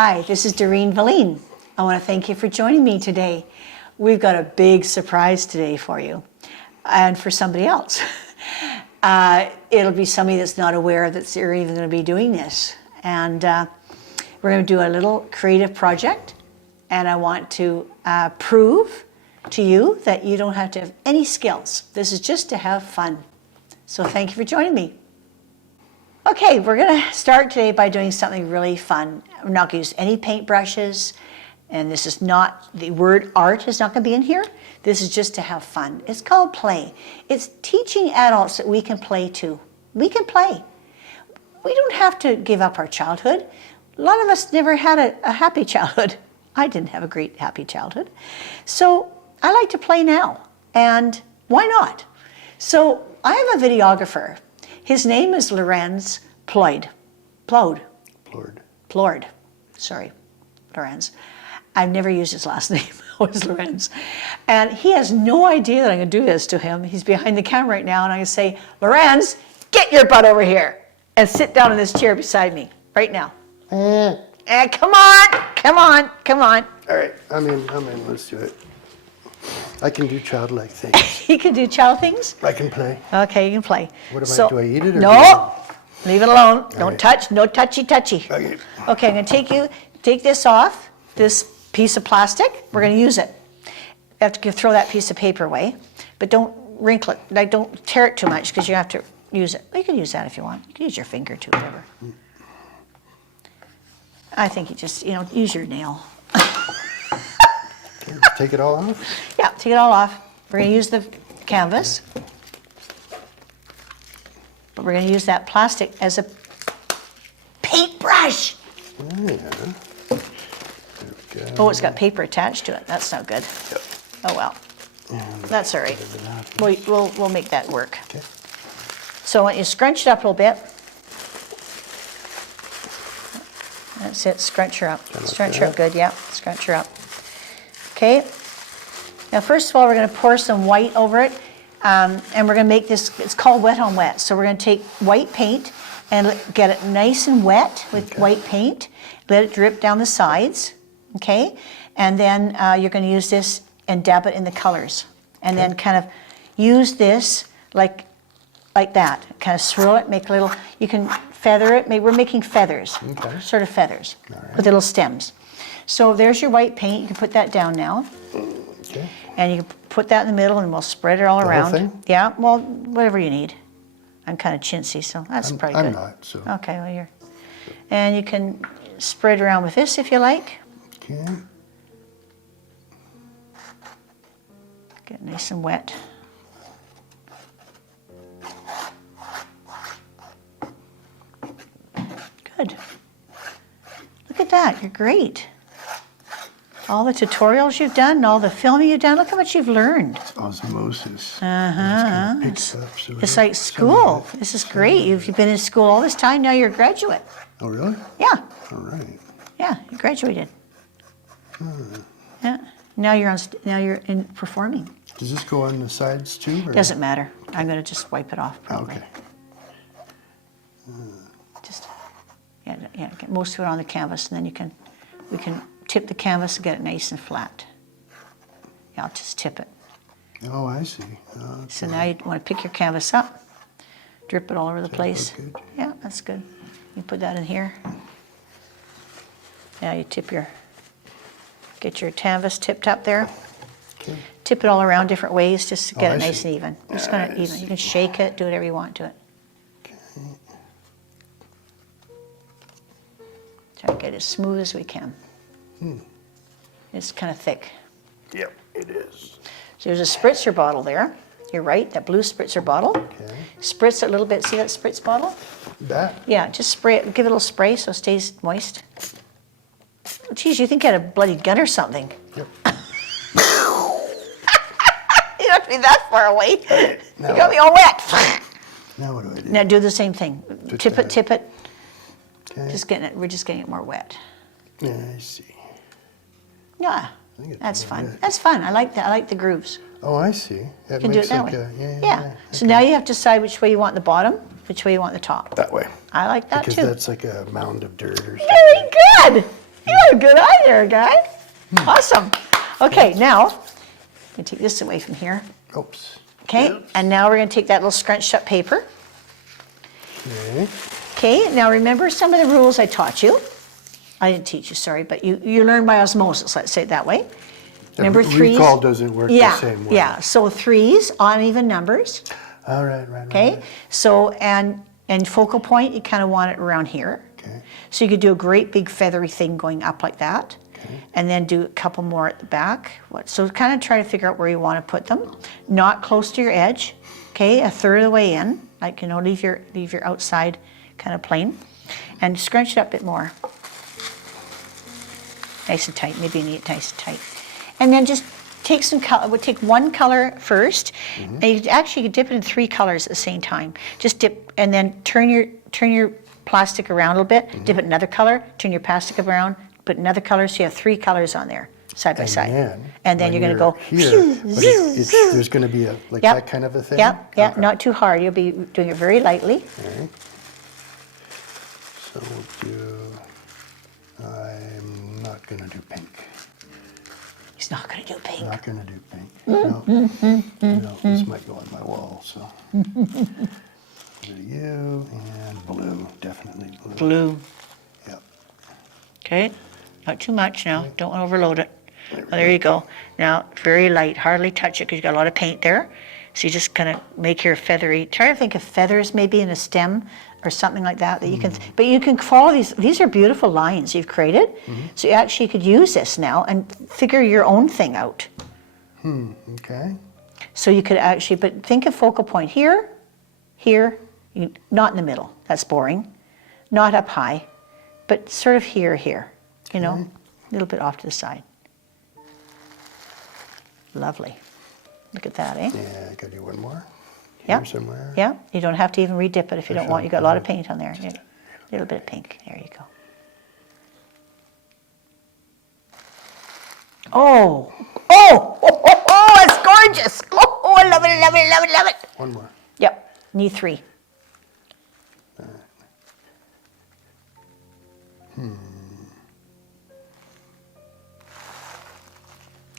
Hi, this is Doreen Velin. I want to thank you for joining me today. We've got a big surprise today for you and for somebody else. It'll be somebody that's not aware that they're even going to be doing this. And we're going to do a little creative project, and I want to prove to you that you don't have to have any skills. This is just to have fun. So thank you for joining me. Okay, we're going to start today by doing something really fun. We're not going to use any paintbrushes, and this is not, the word art is not going to be in here. This is just to have fun. It's called play. It's teaching adults that we can play too. We can play. We don't have to give up our childhood. A lot of us never had a happy childhood. I didn't have a great happy childhood. So I like to play now, and why not? So I have a videographer. His name is Lorenz. Plourde. Sorry, Lorenz. I've never used his last name. Always Lorenz. And he has no idea that I'm going to do this to him. He's behind the camera right now, and I'm going to say, Lorenz, get your butt over here and sit down in this chair beside me right now. And come on. All right, I'm in. Let's do it. I can do childlike things. You can do child things? I can play. Okay, you can play. What do I eat it? Or no, leave it alone. All Don't right. touch, no touchy. Okay. Okay, I'm going to take this off, this piece of plastic. We're going to use it. You have to throw that piece of paper away, but don't wrinkle it. Like, don't tear it too much because you have to use it. Well, you can use that if you want. You can use your finger too, whatever. I think you just, use your nail. Okay, take it all off? Yeah, take it all off. We're going to use the canvas, but we're going to use that plastic as a paintbrush. Oh, yeah. There we go. Oh, it's got paper attached to it. That's not good. Yep. Oh well, And that's all right. put it in that. We'll make that work. Okay. So I want you to scrunch it up a little bit. That's it. Scrunch her up. Scrunch her up good. Yeah. Scrunch her up. Okay. Now, first of all, we're going to pour some white over it, and we're going to make this. It's called wet on wet. So we're going to take white paint and get it nice and wet with white paint. Let it drip down the sides. Okay. And then you're going to use this and dab it in the colors, and then kind of use this like that. Kind of swirl it. Make a little. You can feather it. Maybe we're making feathers. Okay. Sort of feathers right. with little stems. So there's your white paint. You can put that down now. Okay. And you can put that in the middle, and we'll spread it all whole around. thing? Yeah, well, whatever you need. I'm kind of chintzy, so that's probably good. I'm not, so. Okay, well, you're. And you can spread around with this if you like. Okay. Get nice and wet. Good. Look at that, you're great. All the tutorials you've done, all the filming you've done, look how much you've learned. Osmosis. Uh-huh. It's like school. This is great. You've been in school all this time, now you're a graduate. Oh, really? Yeah, All right. yeah, you graduated. Yeah, now you're in performing. Does this go on the sides too? Or? Doesn't matter. I'm going to just wipe it off probably. Okay. Just, yeah, get most of it on the canvas, and then we can tip the canvas and get it nice and flat. Yeah, I'll just tip it. Oh, I see. Okay. So now you want to pick your canvas up, drip it all over the place. look good? Yeah, that's good. You put that in here. Now you get your canvas tipped up there. Okay. Tip it all around different ways just to get I it nice see. and even. Just kind of even. You can shake it, do whatever you want to it. Try to get it as smooth as we can. It's kind of thick. Yep, it is. So there's a spritzer bottle there. You're right, that blue spritzer bottle. Okay. Spritz it a little bit. See that spritz bottle? That? Yeah, just spray it. Give it a little spray so it stays moist. Oh, geez, you think you had a bloody gun or something. Yep. You don't have to be that far away. Now You got me all wet. Now what do I do? Now do the same thing. Just Tip it. Okay. We're just getting it more wet. Yeah, I see. Yeah, I think it's that's pretty fun. good. That's fun. I like that. I like the grooves. Oh, I see. That You can do makes it that like way. a, Yeah. So now you have to decide which way you want the bottom, which way you want the top. That way. I like that Because too. that's like a mound of dirt or something. Very good. You got a good eye there, guy. Awesome. Okay, now, I'm going to take this away from here. Oops. Okay, and now we're going to take that little scrunched up paper. Okay. Okay, now remember some of the rules I taught you. I didn't teach you, sorry, but you learned by osmosis, let's say it that way. Remember threes? Recall doesn't work the same way. Yeah, so threes on even numbers. All right, right. Okay, Right. so and focal point, you kind of want it around here. Okay. So you could do a great big feathery thing going up like that. Okay. And then do a couple more at the back. So kind of try to figure out where you want to put them. Not close to your edge. Okay, a third of the way in. Like, you know, leave your outside kind of plain. And scrunch it up a bit more. Nice and tight. Maybe you need it nice and tight. And then just take some color. We'll take one color first. And you could dip it in 3 colors at the same time. Just dip and then turn your plastic around a little bit. Dip it another color. Turn your plastic around. Put another color. So you have 3 colors on there, side by side. And then you're going to go. Here, but there's going to be that kind of a thing. Yep. Yeah. Okay. Not too hard. You'll be doing it very lightly. Okay. So we'll do. I'm not going to do pink. He's not going to do pink. Not going to do pink. No, this might go on my wall. So. Do you and blue, definitely blue. Blue. Yep. Okay. Not too much now. Don't want to overload it. There you go. Now, very light. Hardly touch it because you've got a lot of paint there. So you just kind of make your feathery. Try to think of feathers maybe in a stem or something like that you can. But you can follow these. These are beautiful lines you've created. So you actually could use this now and figure your own thing out. Okay. So you could actually, but think of focal point here, here, not in the middle. That's boring. Not up high, but sort of here, here. You know, a little bit off to the side. Lovely. Look at that, eh? Yeah, I could do one more. Yeah. Here somewhere. Yeah. You don't have to even redip it if you don't want. You got a lot of paint on there. A little bit of pink. There you go. Oh, it's gorgeous. Oh, I love it, I love it, I love it, love it. One more. Yep. Need 3.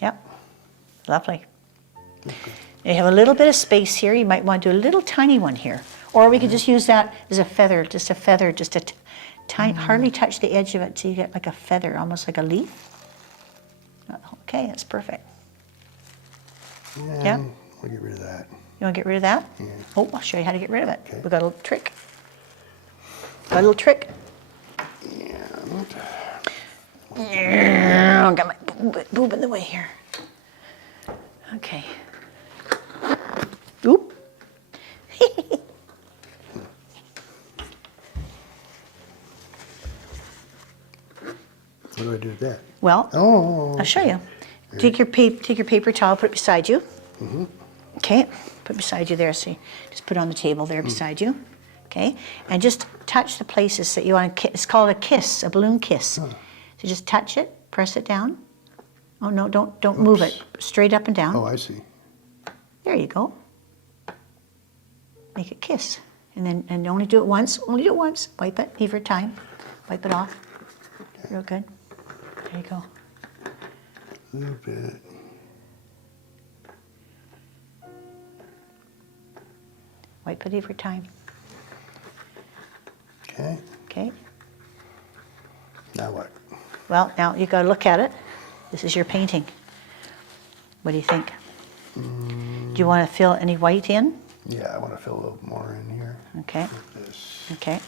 Yep. Lovely. You have a little bit of space here. You might want to do a little tiny one here. Or we could just use that as a feather, just a tiny, hardly touch the edge of it so you get like a feather, almost like a leaf. Okay, that's perfect. Yeah. We'll get rid of that. You want to get rid of that? Yeah. Oh, I'll show you how to get rid of it. Okay. We've got a little trick. Got a little trick. And Got my boob in the way here. Okay. Oop. what do I do with that? Well, I'll show you. Take your paper towel, put it beside you. Okay, put it beside you there. So you just put it on the table there beside you. Okay, and just touch the places that you want to. It's called a kiss, a balloon kiss. So just touch it, press it down. Oh no, don't move it. Straight up and down. Oh, I see. There you go. Make it kiss, and only do it once. Only do it once. Wipe it. Leave her time. Wipe it off. Real good. There you go. A little bit. Wipe it every time. Okay. Okay. Now what? Well, now you got to look at it. This is your painting. What do you think? Do you want to fill any white in? Yeah, I want to fill a little more in here. Okay. Like this. Okay.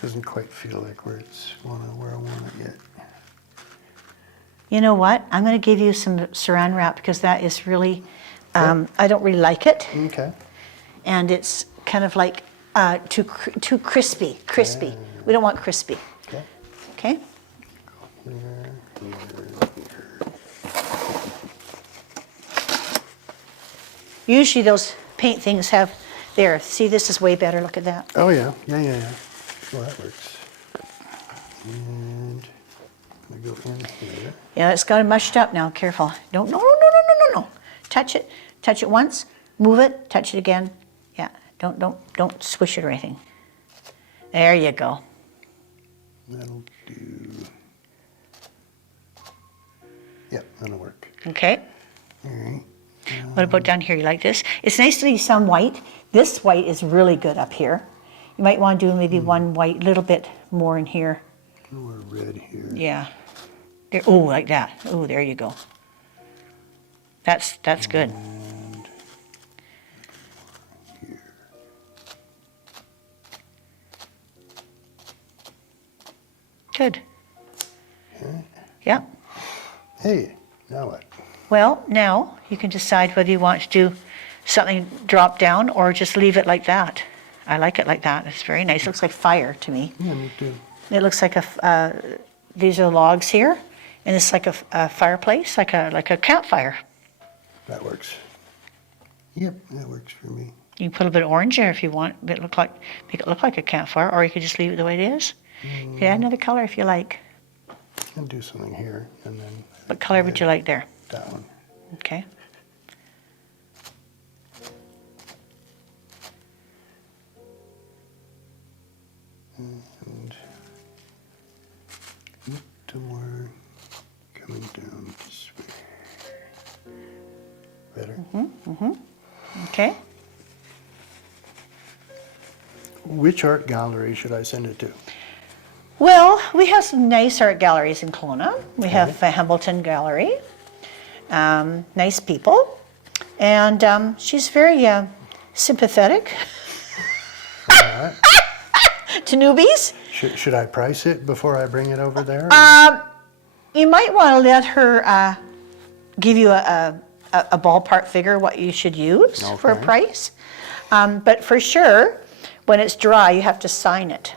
Doesn't quite feel like where I want it yet. You know what? I'm going to give you some saran wrap because that is really, I don't really like it. Okay. And it's kind of like too crispy. Crispy. We don't want crispy. Okay. Okay? Here, here, here. Usually those paint things have, there, see this is way better, look at that. Oh yeah, yeah. Well, that works. And I go in here. Yeah, it's got it mushed up now, careful. No. Touch it once, move it, touch it again. Yeah, don't swish it or anything. There you go. That'll do. Yep, that'll work. Okay. All right. What about down here? You like this? It's nice to see some white. This white is really good up here. You might want to do maybe one white, little bit more in here. More red here. Yeah. There. Oh, like that. Oh, there you go. That's good. And here. Good. Okay. Yeah. Hey, now what? Well, now you can decide whether you want to do something drop down or just leave it like that. I like it like that. It's very nice. It looks like fire to me. Yeah, me too. It looks like these are logs here, and it's like a fireplace, like a campfire. That works. Yep, that works for me. You can put a bit of orange there if you want. Make it look like a campfire, or you could just leave it the way it is. You can add another color if you like. I'll do something here, and then What color would you like there? that one. Okay. And more coming down this way. Better. Okay. Which art gallery should I send it to? Well, we have some nice art galleries in Kelowna. We have Hamilton Gallery. Nice people. And she's very sympathetic Alright. to newbies. Should I price it before I bring it over there? You might want to let her give you a ballpark figure what you should use for a Okay. price. But for sure, when it's dry, you have to sign it.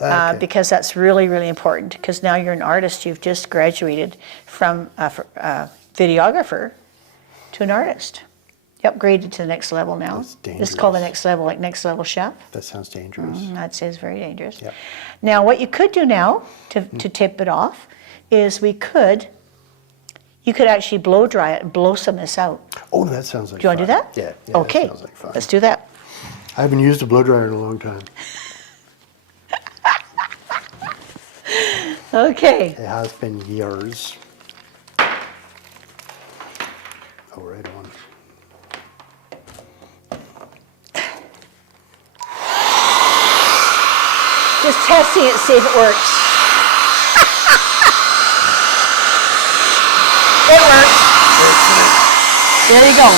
Okay. Because that's really, really important. Because now you're an artist. You've just graduated from videographer to an artist. You upgraded to the next level now. That's This is called the dangerous. next level, like next level chef. That sounds dangerous. I'd say it's very dangerous. Yep. Now, what you could do now to tip it off is you could actually blow dry it and blow some of this out. Oh, that sounds like Do you want to do fun. that? Yeah, Okay. that sounds like fun. Let's do that. I haven't used a blow dryer in a long time. Okay. It has been years. Oh, right on. Just testing it, see if it works. It works. There you go.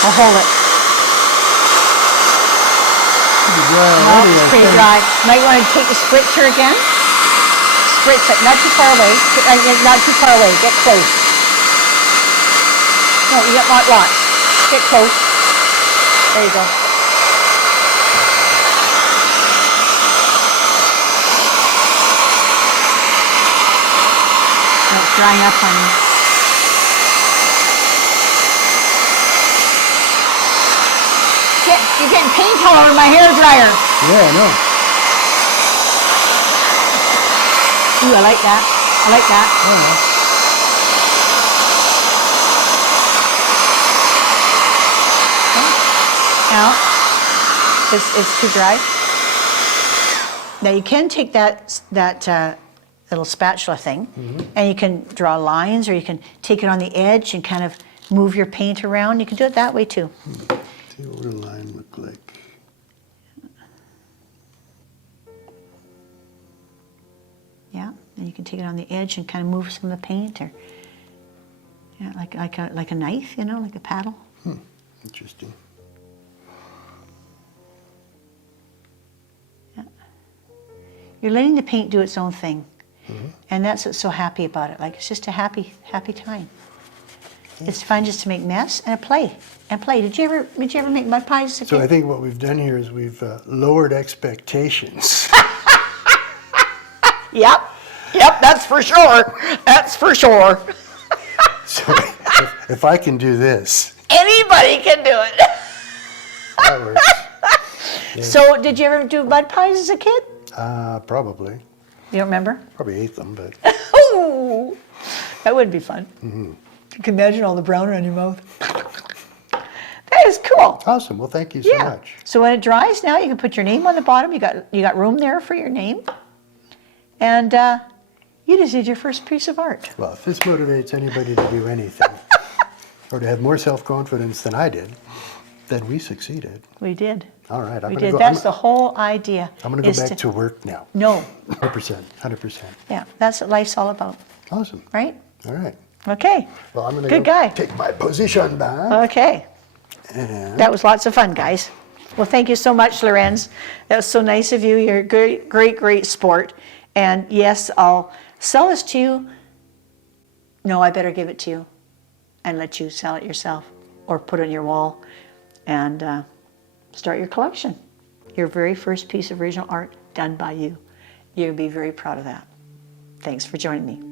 I'll hold it. No, it's pretty dry. Might want to take the spritzer again. Spritz it, not too far away. Not too far away. Get close. No, you got lots. Get close. There you go. Now it's drying up on you. You're getting paint all over my hair dryer. Yeah, I know. Ooh, I like that. I like that. Now, it's too dry. Now you can take that little spatula thing, and you can draw lines, or you can take it on the edge and kind of move your paint around. You can do it that way too. See what would a line look like? Yeah, and you can take it on the edge and kind of move some of the paint, or yeah, like a knife, you know, like a paddle. Interesting. Yeah. You're letting the paint do its own thing, and that's what's so happy about it. Like it's just a happy time. It's fun just to make mess and play. Did you ever make mud pies as a So kid? I think what we've done here is we've lowered expectations. Yep, that's for sure. That's for sure. So if I can do this, Anybody can do it. that works. So, did you ever do mud pies as a kid? Probably. You don't remember? Probably ate them, but Ooh, that would be fun. You can imagine all the brown around your mouth. That is cool. awesome. Well, thank you so Yeah. much. So when it dries now, you can put your name on the bottom. You got room there for your name. And You just did your first piece of art. Well, if this motivates anybody to do anything, or to have more self-confidence than I did, then we succeeded. We did. All right, We did. That's the whole idea. I'm going to go back to work now. No. 100%, 100%. Yeah, that's what life's all about, Awesome. right? All right. Okay. Well, I'm going to Good guy. take my position back. Okay. And That was lots of fun, guys. Well, thank you so much, Lorenz. That was so nice of you. You're a great, great, great sport. And yes, I'll sell this to you. No, I better give it to you and let you sell it yourself or put it on your wall and start your collection. Your very first piece of original art done by you. You'll be very proud of that. Thanks for joining me.